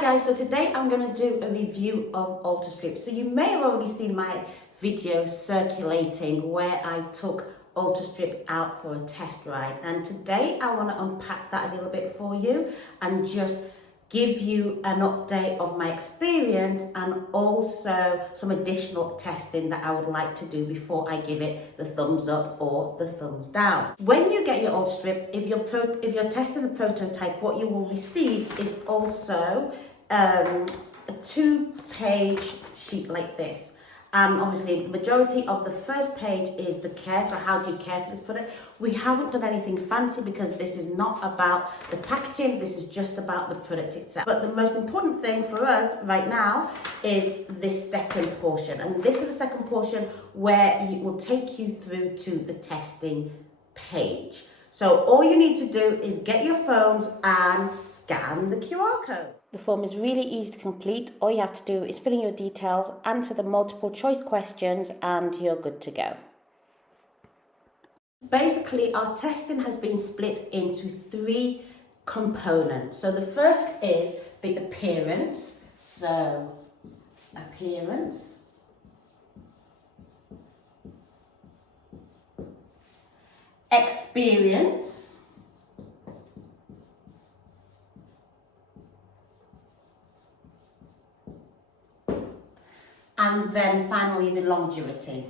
Hi guys, so today I'm going to do a review of UltraStrip. So you may have already seen my video circulating where I took UltraStrip out for a test ride, and today I want to unpack that a little bit for you and just give you an update of my experience and also some additional testing that I would like to do before I give it the thumbs up or the thumbs down. When you get your UltraStrip, if you're testing the prototype, what you will receive is also a 2-page sheet like this. Obviously, the majority of the first page is the care, so how do you care for this product? We haven't done anything fancy because this is not about the packaging, this is just about the product itself. But the most important thing for us right now is this second portion, and this is the second portion where it will take you through to the testing page. So all you need to do is get your phones and scan the QR code. The form is really easy to complete. All you have to do is fill in your details, answer the multiple choice questions, and you're good to go. Basically, our testing has been split into 3 components. So the first is the appearance. So appearance. Experience. And then finally the longevity.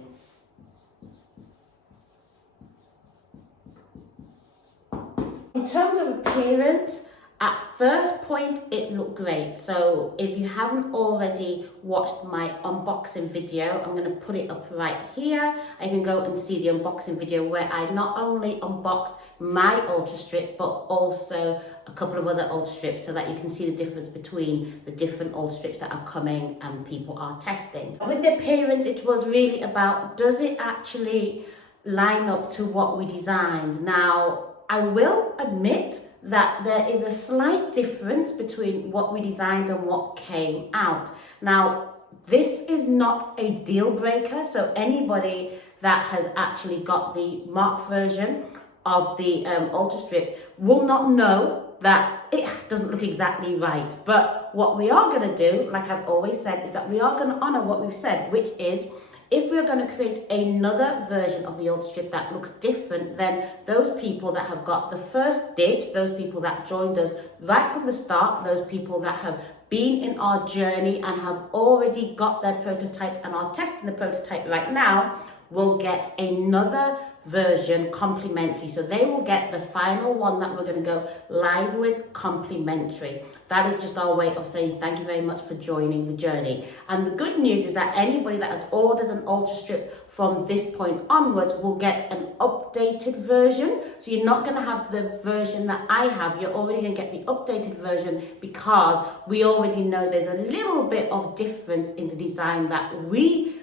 In terms of appearance, at first point it looked great. So if you haven't already watched my unboxing video, I'm going to put it up right here. I can go and see the unboxing video where I not only unboxed my UltraStrip but also a couple of other UltraStrips, so that you can see the difference between the different UltraStrips that are coming and people are testing. With the appearance, it was really about, does it actually line up to what we designed? Now, I will admit that there is a slight difference between what we designed and what came out. Now, this is not a deal breaker, so anybody that has actually got the marked version of the UltraStrip will not know that it doesn't look exactly right. But what we are going to do, like I've always said, is that we are going to honor what we've said, which is, if we're going to create another version of the UltraStrip that looks different, then those people that have got the first dibs, those people that joined us right from the start, those people that have been in our journey and have already got their prototype and are testing the prototype right now, will get another version complimentary. So they will get the final one that we're going to go live with complimentary. That is just our way of saying thank you very much for joining the journey. And the good news is that anybody that has ordered an UltraStrip from this point onwards will get an updated version. So you're not going to have the version that I have, you're already going to get the updated version, because we already know there's a little bit of difference in the design that we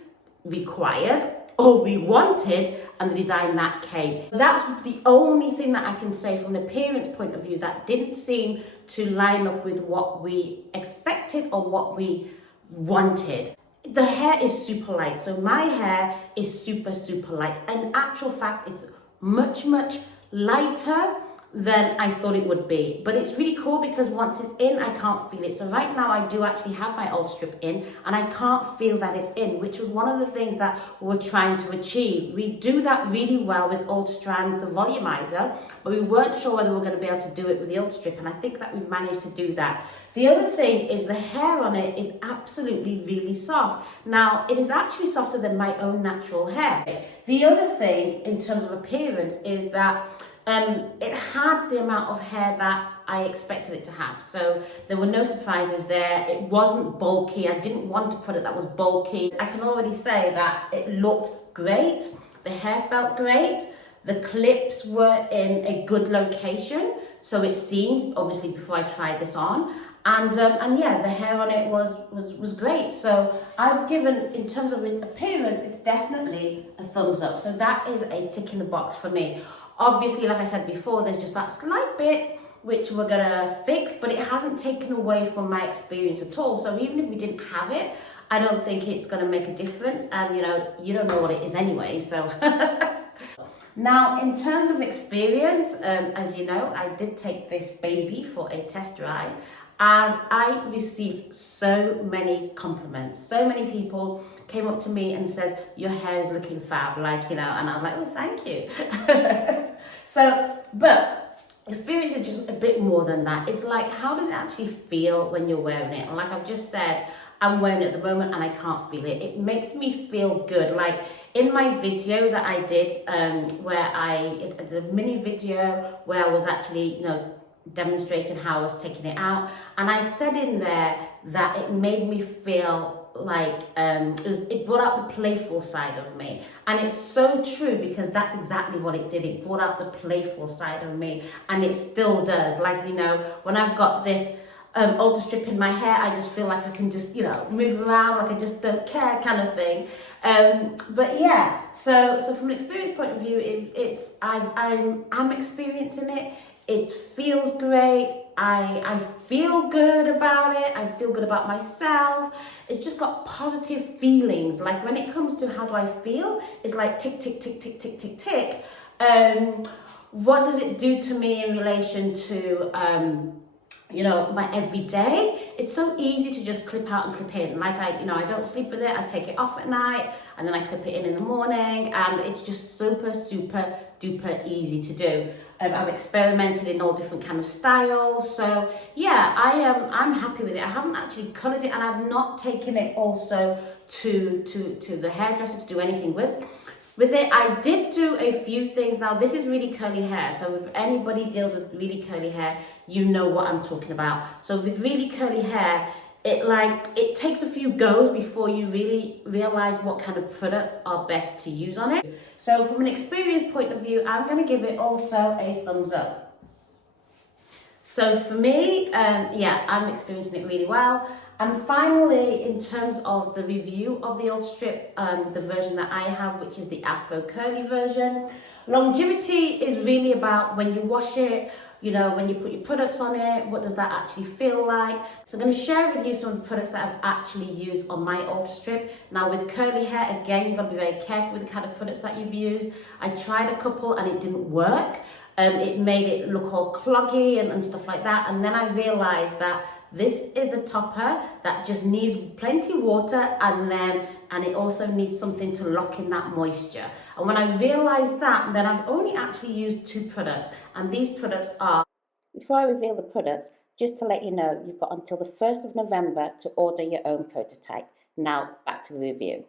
required or we wanted and the design that came. That's the only thing that I can say from an appearance point of view that didn't seem to line up with what we expected or what we wanted. The hair is super light, so my hair is super light. In actual fact, it's much lighter than I thought it would be. But it's really cool because once it's in, I can't feel it. So right now I do actually have my UltraStrip in and I can't feel that it's in, which was one of the things that we're trying to achieve. We do that really well with UltraStrands, the volumizer, but we weren't sure whether we were going to be able to do it with the UltraStrip, and I think that we've managed to do that. The other thing is the hair on it is absolutely really soft. Now, it is actually softer than my own natural hair. The other thing in terms of appearance is that it had the amount of hair that I expected it to have. So there were no surprises there. It wasn't bulky. I didn't want a product that was bulky. I can already say that it looked great. The hair felt great. The clips were in a good location. So it seemed, obviously before I tried this on. And yeah, the hair on it was great. So I've given, in terms of appearance, it's definitely a thumbs up. So that is a tick in the box for me. Obviously, like I said before, there's just that slight bit which we're gonna fix, but it hasn't taken away from my experience at all. So even if we didn't have it, I don't think it's gonna make a difference. And you don't know what it is anyway, so. Now, in terms of experience, as you know, I did take this baby for a test ride, And I received so many compliments. So many people came up to me and says, your hair is looking fab, like, and I was like, oh, thank you. But experience is just a bit more than that. It's like, how does it actually feel when you're wearing it? And like I've just said, I'm wearing it at the moment and I can't feel it. It makes me feel good. Like in my video that I did, where I did a mini video where I was actually, demonstrating how I was taking it out. And I said in there that it made me feel like, it brought out the playful side of me. And it's so true, because that's exactly what it did. It brought out the playful side of me, and it still does. Like, when I've got this UltraStrip in my hair, I just feel like I can just, move around like I just don't care kind of thing. But yeah, so from an experience point of view, I'm experiencing it. It feels great. I feel good about it. I feel good about myself. It's just got positive feelings. Like when it comes to how do I feel, it's like tick, tick, tick, tick, tick, tick, tick. What does it do to me in relation to, my everyday? It's so easy to just clip out and clip in. Like I don't sleep with it. I take it off at night and then I clip it in the morning, and it's just super, super duper easy to do. I've experimented in all different kind of styles. So yeah, I'm happy with it. I haven't actually colored it, and I've not taken it also to the hairdresser to do anything with it. I did do a few things. Now this is really curly hair, so if anybody deals with really curly hair, you know what I'm talking about. So with really curly hair, it takes a few goes before you really realize what kind of products are best to use on it. So from an experience point of view, I'm going to give it also a thumbs up. So for me, yeah, I'm experiencing it really well. And finally, in terms of the review of the UltraStrip, the version that I have, which is the Afro curly version, longevity is really about when you wash it, when you put your products on it, what does that actually feel like? So I'm going to share with you some products that I've actually used on my UltraStrip. Now with curly hair, again, you've got to be very careful with the kind of products that you've used. I tried a couple and it didn't work. It made it look all cloggy and stuff like that. And then I realized that this is a topper that just needs plenty of water, and it also needs something to lock in that moisture. And when I realized that, then I've only actually used 2 products, and these products are, before I reveal the products, just to let you know, you've got until the 1st of November to order your own prototype. Now back to the review.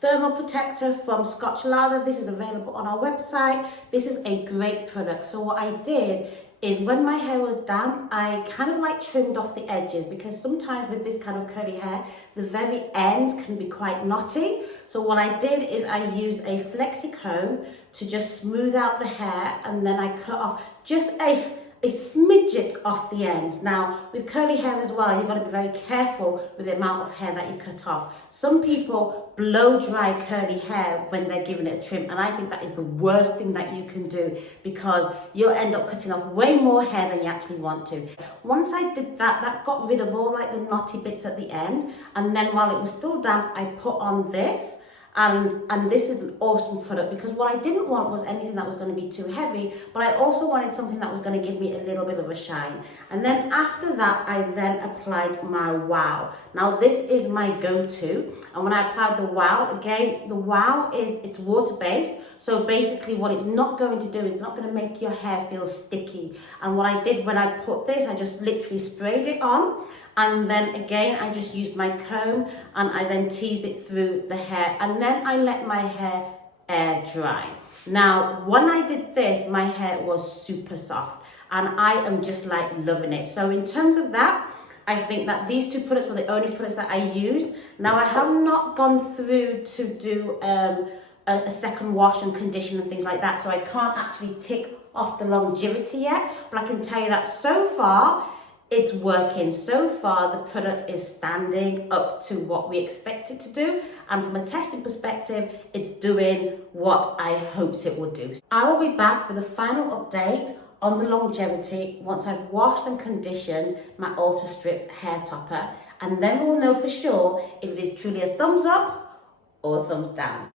Thermal protector from Scotch Lather. This is available on our website. This is a great product. So what I did is when my hair was damp, I kind of like trimmed off the edges, because sometimes with this kind of curly hair, the very ends can be quite knotty. So what I did is I used a flexi comb to just smooth out the hair, and then I cut off just a smidget off the ends. Now, with curly hair as well, you've got to be very careful with the amount of hair that you cut off. Some people blow dry curly hair when they're giving it a trim, and I think that is the worst thing that you can do, because you'll end up cutting off way more hair than you actually want to. Once I did that, that got rid of all like the knotty bits at the end, and then while it was still damp, I put on this. And this is an awesome product, because what I didn't want was anything that was going to be too heavy, but I also wanted something that was going to give me a little bit of a shine. And then after that, I then applied my Wow. Now this is my go-to, and when I applied the Wow, again, the Wow it's water-based, so basically what it's not going to do is not going to make your hair feel sticky. And what I did when I put this, I just literally sprayed it on, and then again I just used my comb and I then teased it through the hair, and then I let my hair air dry. Now when I did this, my hair was super soft, and I am just like loving it. So in terms of that, I think that these 2 products were the only products that I used. Now I have not gone through to do a second wash and condition and things like that, so I can't actually tick off the longevity yet, but I can tell you that so far it's working. So far, the product is standing up to what we expect it to do. And from a testing perspective, it's doing what I hoped it would do. I will be back with a final update on the longevity once I've washed and conditioned my UltraStrip hair topper. And then we'll know for sure if it is truly a thumbs up or a thumbs down.